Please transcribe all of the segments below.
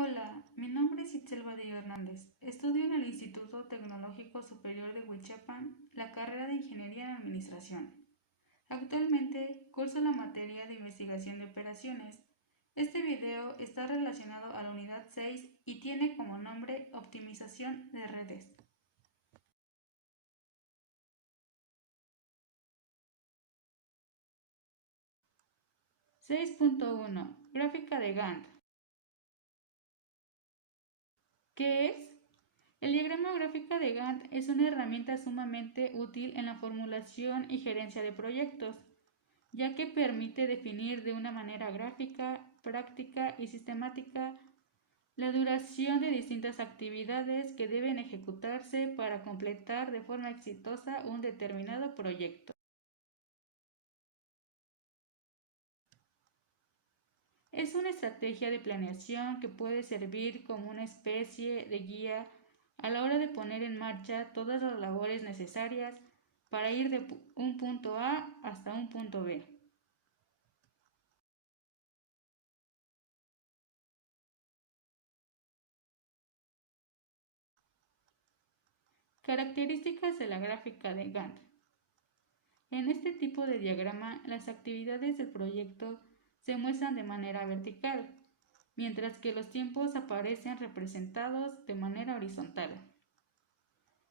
Hola, mi nombre es Itzel Vadillo Hernández. Estudio en el Instituto Tecnológico Superior de Huichapan la carrera de Ingeniería en Administración. Actualmente curso la materia de Investigación de Operaciones. Este video está relacionado a la unidad 6 y tiene como nombre Optimización de redes. (6.1) Gráfica de Gantt. ¿Qué es? El diagrama gráfico de Gantt es una herramienta sumamente útil en la formulación y gerencia de proyectos, ya que permite definir de una manera gráfica, práctica y sistemática la duración de distintas actividades que deben ejecutarse para completar de forma exitosa un determinado proyecto. Es una estrategia de planeación que puede servir como una especie de guía a la hora de poner en marcha todas las labores necesarias para ir de un punto A hasta un punto B. Características de la gráfica de Gantt. En este tipo de diagrama, las actividades del proyecto se muestran de manera vertical, mientras que los tiempos aparecen representados de manera horizontal.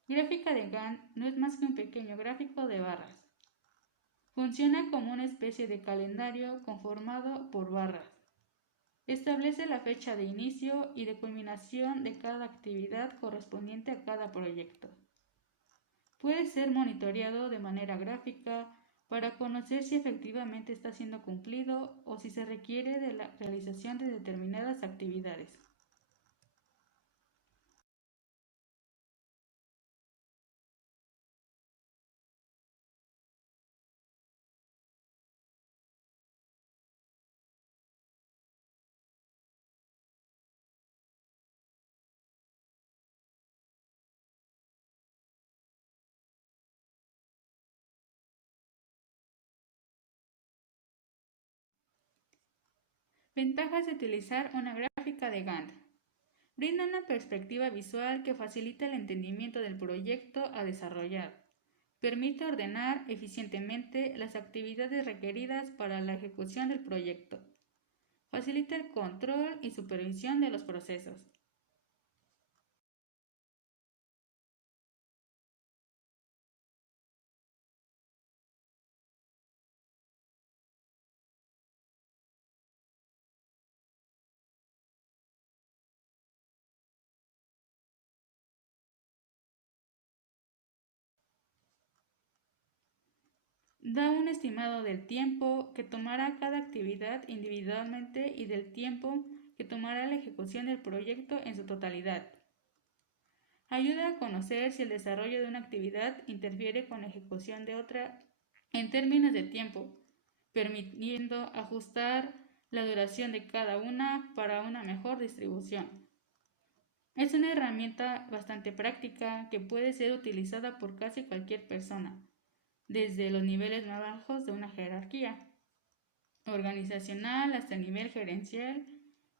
Gráfica de Gantt no es más que un pequeño gráfico de barras. Funciona como una especie de calendario conformado por barras. Establece la fecha de inicio y de culminación de cada actividad correspondiente a cada proyecto. Puede ser monitoreado de manera gráfica para conocer si efectivamente está siendo cumplido o si se requiere de la realización de determinadas actividades. Ventajas de utilizar una gráfica de Gantt. Brinda una perspectiva visual que facilita el entendimiento del proyecto a desarrollar. Permite ordenar eficientemente las actividades requeridas para la ejecución del proyecto. Facilita el control y supervisión de los procesos. Da un estimado del tiempo que tomará cada actividad individualmente y del tiempo que tomará la ejecución del proyecto en su totalidad. Ayuda a conocer si el desarrollo de una actividad interfiere con la ejecución de otra en términos de tiempo, permitiendo ajustar la duración de cada una para una mejor distribución. Es una herramienta bastante práctica que puede ser utilizada por casi cualquier persona, desde los niveles más bajos de una jerarquía organizacional hasta el nivel gerencial,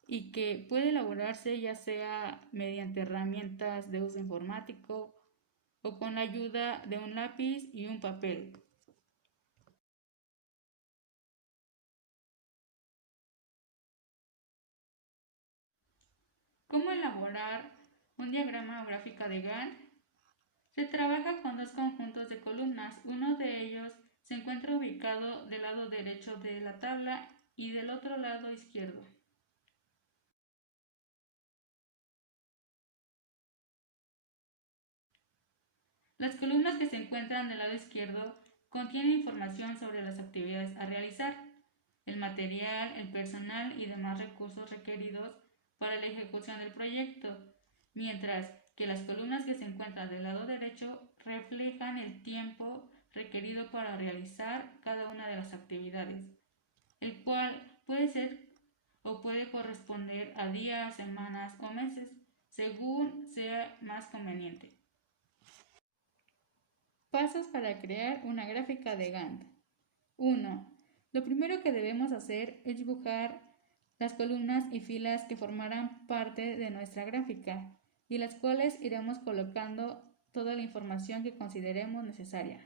y que puede elaborarse ya sea mediante herramientas de uso informático o con la ayuda de un lápiz y un papel. ¿Cómo elaborar un diagrama o gráfica de Gantt? Se trabaja con dos conjuntos de columnas. Uno de ellos se encuentra ubicado del lado derecho de la tabla y del otro lado izquierdo. Las columnas que se encuentran del lado izquierdo contienen información sobre las actividades a realizar, el material, el personal y demás recursos requeridos para la ejecución del proyecto, mientras que las columnas que se encuentran del lado derecho reflejan el tiempo requerido para realizar cada una de las actividades, el cual puede ser o puede corresponder a días, semanas o meses, según sea más conveniente. Pasos para crear una gráfica de Gantt. 1. Lo primero que debemos hacer es dibujar las columnas y filas que formarán parte de nuestra gráfica y las cuales iremos colocando toda la información que consideremos necesaria.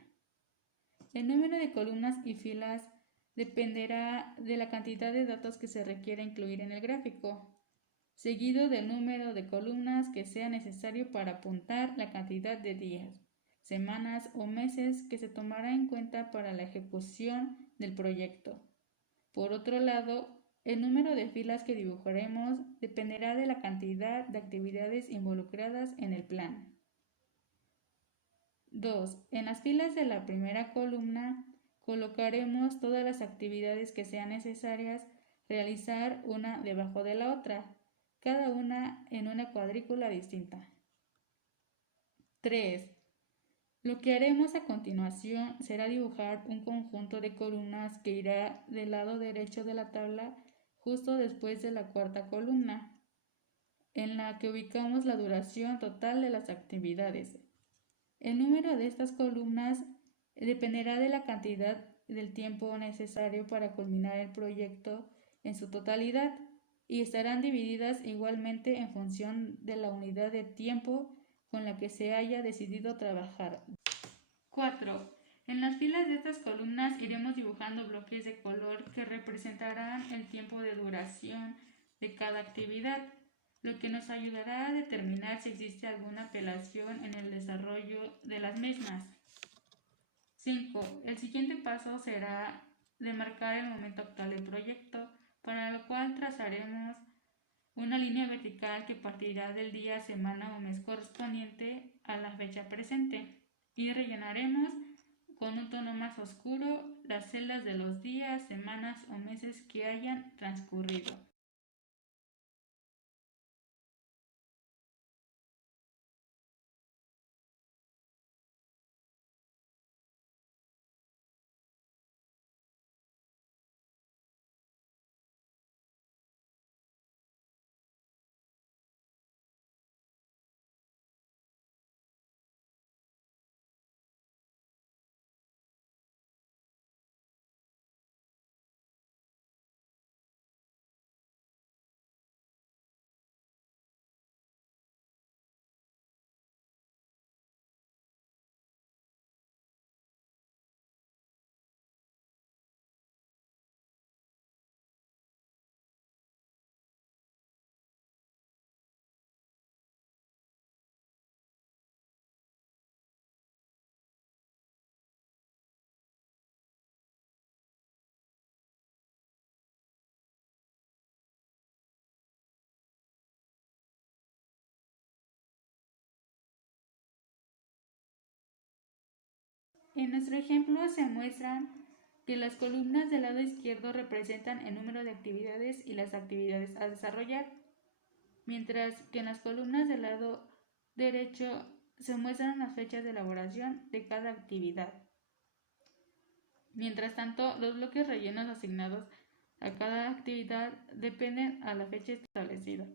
El número de columnas y filas dependerá de la cantidad de datos que se requiera incluir en el gráfico, seguido del número de columnas que sea necesario para apuntar la cantidad de días, semanas o meses que se tomará en cuenta para la ejecución del proyecto. Por otro lado, el número de filas que dibujaremos dependerá de la cantidad de actividades involucradas en el plan. 2. En las filas de la primera columna colocaremos todas las actividades que sean necesarias realizar una debajo de la otra, cada una en una cuadrícula distinta. 3. Lo que haremos a continuación será dibujar un conjunto de columnas que irá del lado derecho de la tabla justo después de la cuarta columna, en la que ubicamos la duración total de las actividades. El número de estas columnas dependerá de la cantidad del tiempo necesario para culminar el proyecto en su totalidad y estarán divididas igualmente en función de la unidad de tiempo con la que se haya decidido trabajar. 4. En las filas de estas columnas iremos dibujando bloques de color que representarán el tiempo de duración de cada actividad, lo que nos ayudará a determinar si existe alguna apelación en el desarrollo de las mismas. 5. El siguiente paso será demarcar el momento actual del proyecto, para lo cual trazaremos una línea vertical que partirá del día, semana o mes correspondiente a la fecha presente y rellenaremos con un tono más oscuro las celdas de los días, semanas o meses que hayan transcurrido. En nuestro ejemplo se muestran que las columnas del lado izquierdo representan el número de actividades y las actividades a desarrollar, mientras que en las columnas del lado derecho se muestran las fechas de elaboración de cada actividad. Mientras tanto, los bloques rellenos asignados a cada actividad dependen a la fecha establecida.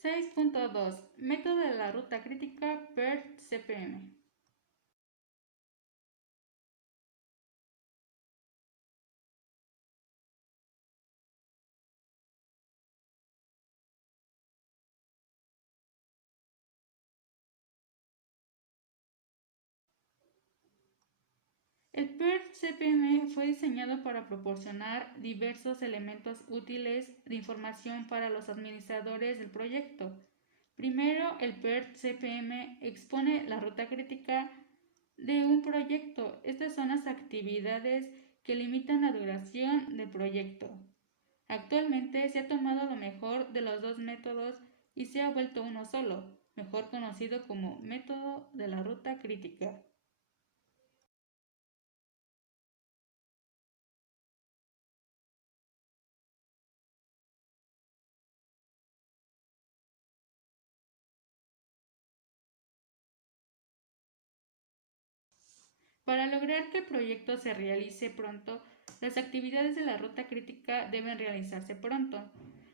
(6.2) Método de la ruta crítica PERT-CPM. El PERT-CPM fue diseñado para proporcionar diversos elementos útiles de información para los administradores del proyecto. Primero, el PERT-CPM expone la ruta crítica de un proyecto. Estas son las actividades que limitan la duración del proyecto. Actualmente se ha tomado lo mejor de los dos métodos y se ha vuelto uno solo, mejor conocido como método de la ruta crítica. Para lograr que el proyecto se realice pronto, las actividades de la ruta crítica deben realizarse pronto.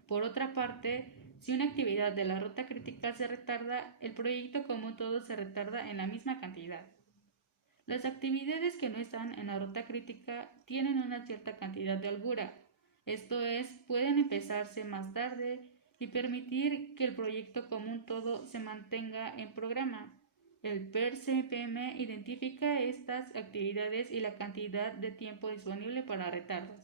Por otra parte, si una actividad de la ruta crítica se retarda, el proyecto como todo se retarda en la misma cantidad. Las actividades que no están en la ruta crítica tienen una cierta cantidad de holgura, esto es, pueden empezarse más tarde y permitir que el proyecto como un todo se mantenga en programa. El PERT-CPM identifica estas actividades y la cantidad de tiempo disponible para retardos.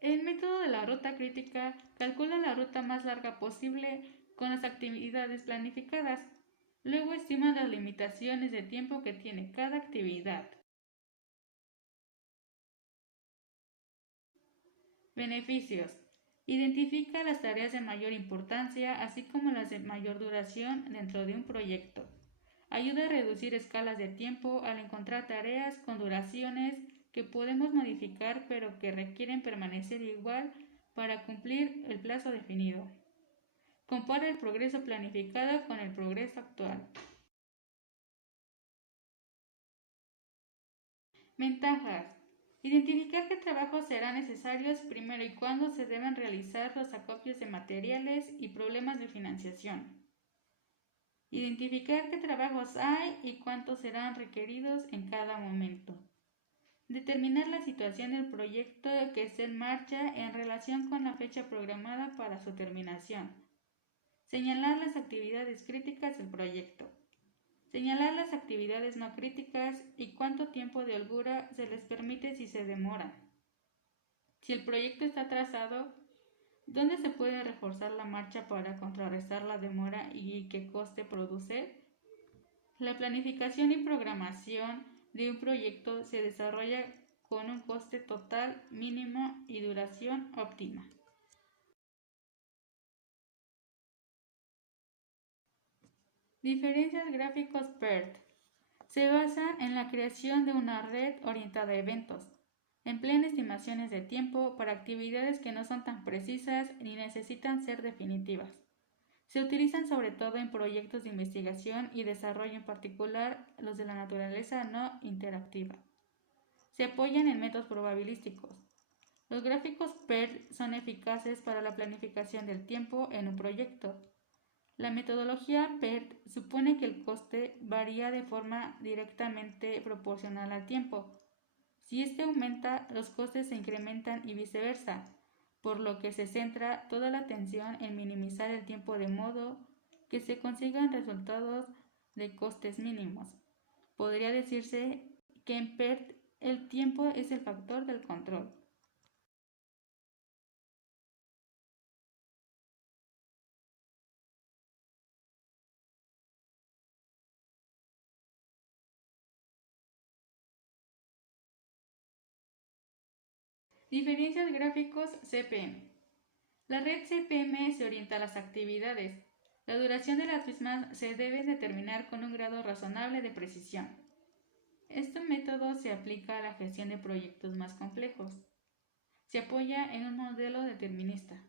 El método de la ruta crítica calcula la ruta más larga posible con las actividades planificadas. Luego estima las limitaciones de tiempo que tiene cada actividad. Beneficios. Identifica las tareas de mayor importancia, así como las de mayor duración dentro de un proyecto. Ayuda a reducir escalas de tiempo al encontrar tareas con duraciones que podemos modificar pero que requieren permanecer igual para cumplir el plazo definido. Compara el progreso planificado con el progreso actual. Ventajas. Identificar qué trabajos serán necesarios primero y cuándo se deben realizar los acopios de materiales y problemas de financiación. Identificar qué trabajos hay y cuántos serán requeridos en cada momento. Determinar la situación del proyecto que esté en marcha en relación con la fecha programada para su terminación. Señalar las actividades críticas del proyecto. Señalar las actividades no críticas y cuánto tiempo de holgura se les permite si se demoran. Si el proyecto está atrasado, ¿dónde se puede reforzar la marcha para contrarrestar la demora y qué coste produce? La planificación y programación de un proyecto se desarrolla con un coste total mínimo y duración óptima. Diferencias gráficos PERT. Se basan en la creación de una red orientada a eventos. Emplean estimaciones de tiempo para actividades que no son tan precisas ni necesitan ser definitivas. Se utilizan sobre todo en proyectos de investigación y desarrollo, en particular los de la naturaleza no interactiva. Se apoyan en métodos probabilísticos. Los gráficos PERT son eficaces para la planificación del tiempo en un proyecto. La metodología PERT supone que el coste varía de forma directamente proporcional al tiempo. Si este aumenta, los costes se incrementan y viceversa, por lo que se centra toda la atención en minimizar el tiempo de modo que se consigan resultados de costes mínimos. Podría decirse que en PERT el tiempo es el factor del control. Diferencias gráficos CPM. La red CPM se orienta a las actividades. La duración de las mismas se debe determinar con un grado razonable de precisión. Este método se aplica a la gestión de proyectos más complejos. Se apoya en un modelo determinista.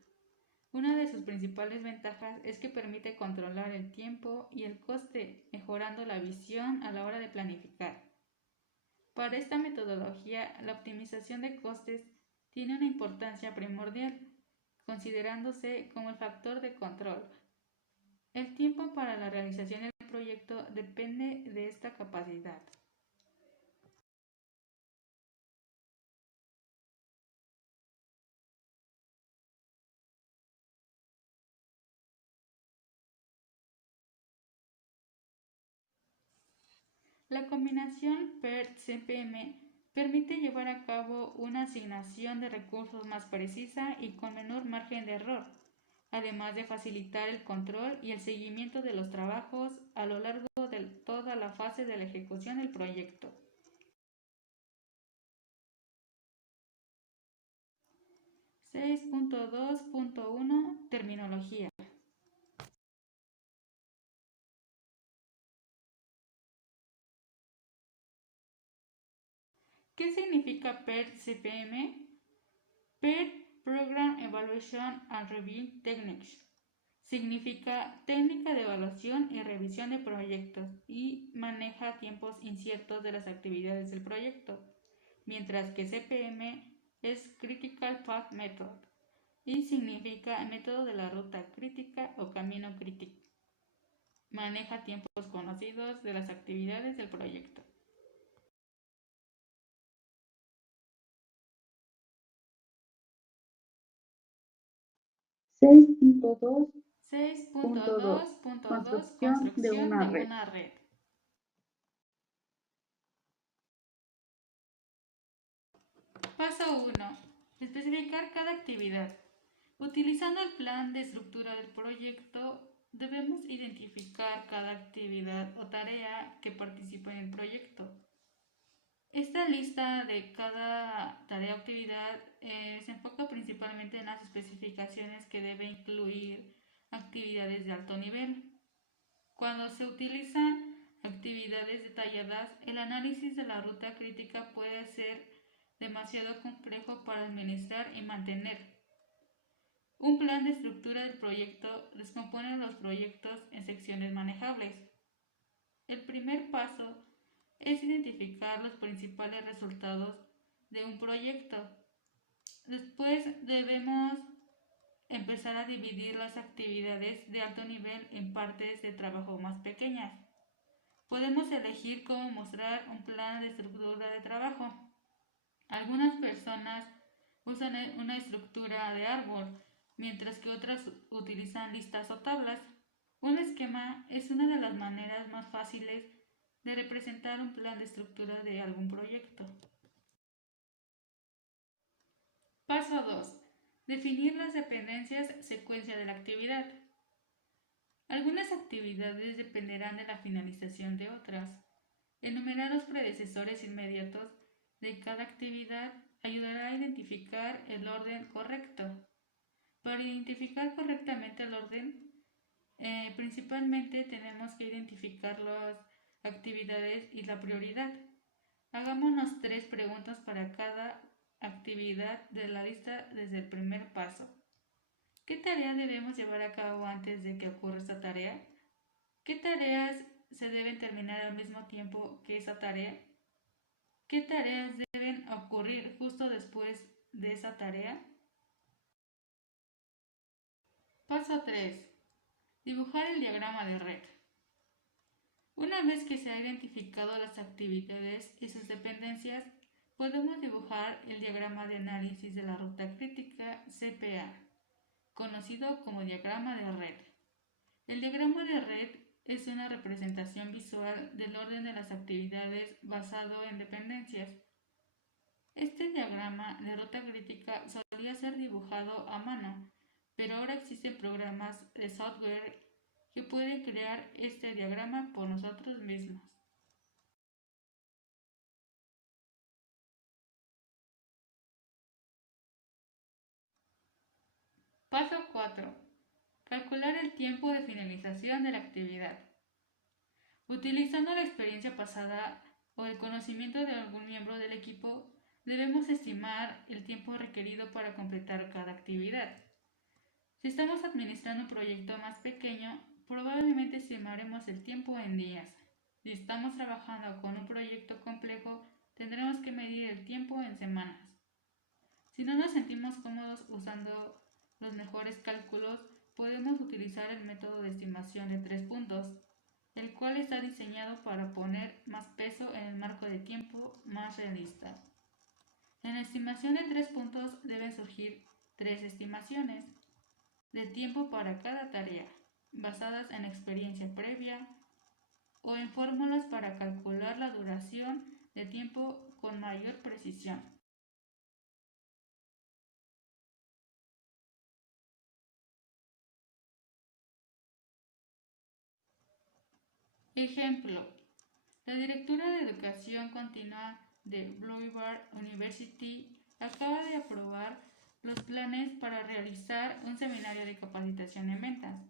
Una de sus principales ventajas es que permite controlar el tiempo y el coste, mejorando la visión a la hora de planificar. Para esta metodología, la optimización de costes tiene una importancia primordial, considerándose como el factor de control. El tiempo para la realización del proyecto depende de esta capacidad. La combinación PERT-CPM permite llevar a cabo una asignación de recursos más precisa y con menor margen de error, además de facilitar el control y el seguimiento de los trabajos a lo largo de toda la fase de la ejecución del proyecto. 6.2.1 Terminología. ¿Qué significa PERT-CPM? PERT Program Evaluation and Review Techniques. Significa técnica de evaluación y revisión de proyectos y maneja tiempos inciertos de las actividades del proyecto, mientras que CPM es Critical Path Method y significa método de la ruta crítica o camino crítico. Maneja tiempos conocidos de las actividades del proyecto. Construcción de una red. Paso 1. Especificar cada actividad. Utilizando el plan de estructura del proyecto, debemos identificar cada actividad o tarea que participa en el proyecto. Esta lista de cada tarea o actividad se enfoca principalmente en las especificaciones que debe incluir actividades de alto nivel. Cuando se utilizan actividades detalladas, el análisis de la ruta crítica puede ser demasiado complejo para administrar y mantener. Un plan de estructura del proyecto descompone los proyectos en secciones manejables. El primer paso es identificar los principales resultados de un proyecto. Después debemos empezar a dividir las actividades de alto nivel en partes de trabajo más pequeñas. Podemos elegir cómo mostrar un plan de estructura de trabajo. Algunas personas usan una estructura de árbol, mientras que otras utilizan listas o tablas. Un esquema es una de las maneras más fáciles de representar un plan de estructura de algún proyecto. Paso 2. Definir las dependencias secuencia de la actividad. Algunas actividades dependerán de la finalización de otras. Enumerar los predecesores inmediatos de cada actividad ayudará a identificar el orden correcto. Para identificar correctamente el orden, principalmente tenemos que identificar las actividades y la prioridad. Hagámonos 3 preguntas para cada actividad de la lista desde el primer paso. ¿Qué tarea debemos llevar a cabo antes de que ocurra esta tarea? ¿Qué tareas se deben terminar al mismo tiempo que esa tarea? ¿Qué tareas deben ocurrir justo después de esa tarea? Paso 3. Dibujar el diagrama de red. Una vez que se han identificado las actividades y sus dependencias, podemos dibujar el diagrama de análisis de la ruta crítica CPA, conocido como diagrama de red. El diagrama de red es una representación visual del orden de las actividades basado en dependencias. Este diagrama de ruta crítica solía ser dibujado a mano, pero ahora existen programas de software que pueden crear este diagrama por nosotros mismos. Paso 4. Calcular el tiempo de finalización de la actividad. Utilizando la experiencia pasada o el conocimiento de algún miembro del equipo, debemos estimar el tiempo requerido para completar cada actividad. Si estamos administrando un proyecto más pequeño, probablemente estimaremos el tiempo en días. Si estamos trabajando con un proyecto complejo, tendremos que medir el tiempo en semanas. Si no nos sentimos cómodos usando los mejores cálculos, podemos utilizar el método de estimación de 3 puntos, el cual está diseñado para poner más peso en el marco de tiempo más realista. En la estimación de 3 puntos deben surgir 3 estimaciones de tiempo para cada tarea, basadas en experiencia previa, o en fórmulas para calcular la duración de tiempo con mayor precisión. Ejemplo: la directora de Educación Continua de Broward University acaba de aprobar los planes para realizar un seminario de capacitación en ventas.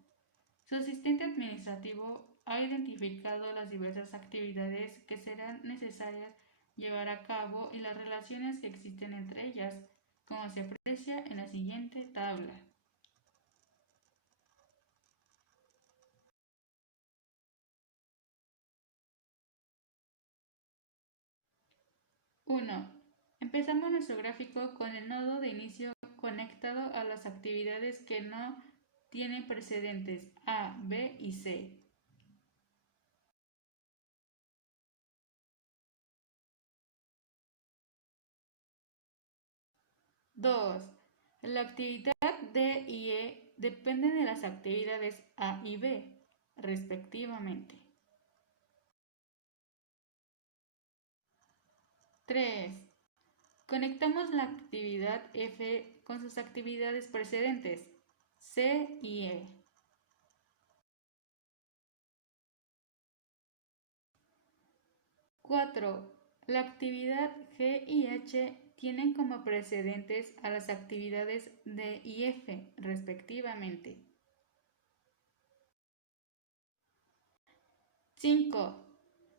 Su asistente administrativo ha identificado las diversas actividades que serán necesarias llevar a cabo y las relaciones que existen entre ellas, como se aprecia en la siguiente tabla. 1. Empezamos nuestro gráfico con el nodo de inicio conectado a las actividades que no tienen precedentes A, B y C. 2. La actividad D y E depende de las actividades A y B, respectivamente. 3. Conectamos la actividad F con sus actividades precedentes, C y E. 4. La actividad G y H tienen como precedentes a las actividades D y F, respectivamente. 5.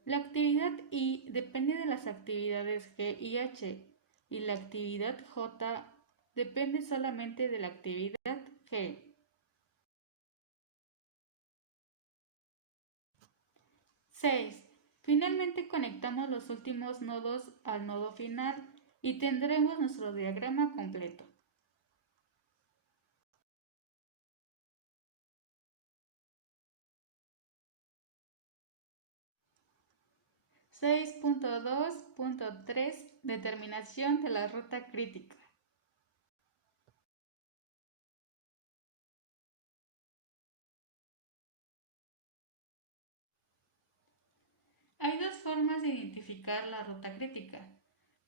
La actividad I depende de las actividades G y H, y la actividad J depende solamente de la actividad G. 6. Finalmente conectamos los últimos nodos al nodo final y tendremos nuestro diagrama completo. (6.2.3) Determinación de la ruta crítica. Hay dos formas de identificar la ruta crítica.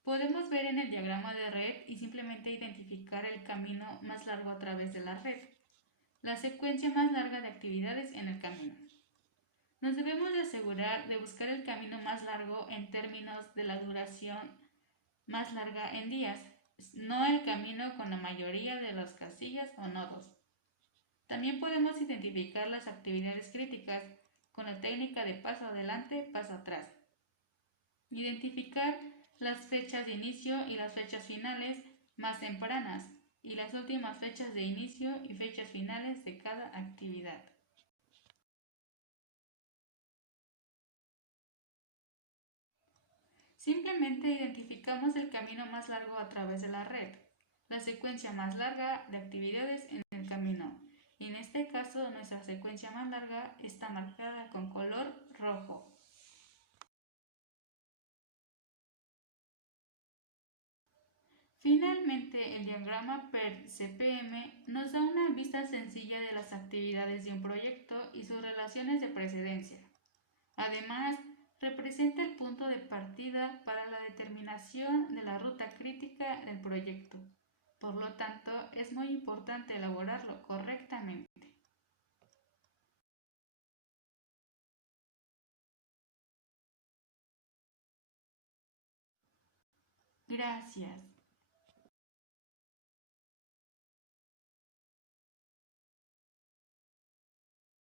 Podemos ver en el diagrama de red y simplemente identificar el camino más largo a través de la red, la secuencia más larga de actividades en el camino. Nos debemos de asegurar de buscar el camino más largo en términos de la duración más larga en días, no el camino con la mayoría de las casillas o nodos. También podemos identificar las actividades críticas con la técnica de paso adelante, paso atrás. Identificar las fechas de inicio y las fechas finales más tempranas y las últimas fechas de inicio y fechas finales de cada actividad. Simplemente identificamos el camino más largo a través de la red, la secuencia más larga de actividades en el camino, y en este caso nuestra secuencia más larga está marcada con color rojo. Finalmente, el diagrama PER-CPM nos da una vista sencilla de las actividades de un proyecto y sus relaciones de precedencia. Además, representa el punto de partida para la determinación de la ruta crítica del proyecto. Por lo tanto, es muy importante elaborarlo correctamente. Gracias.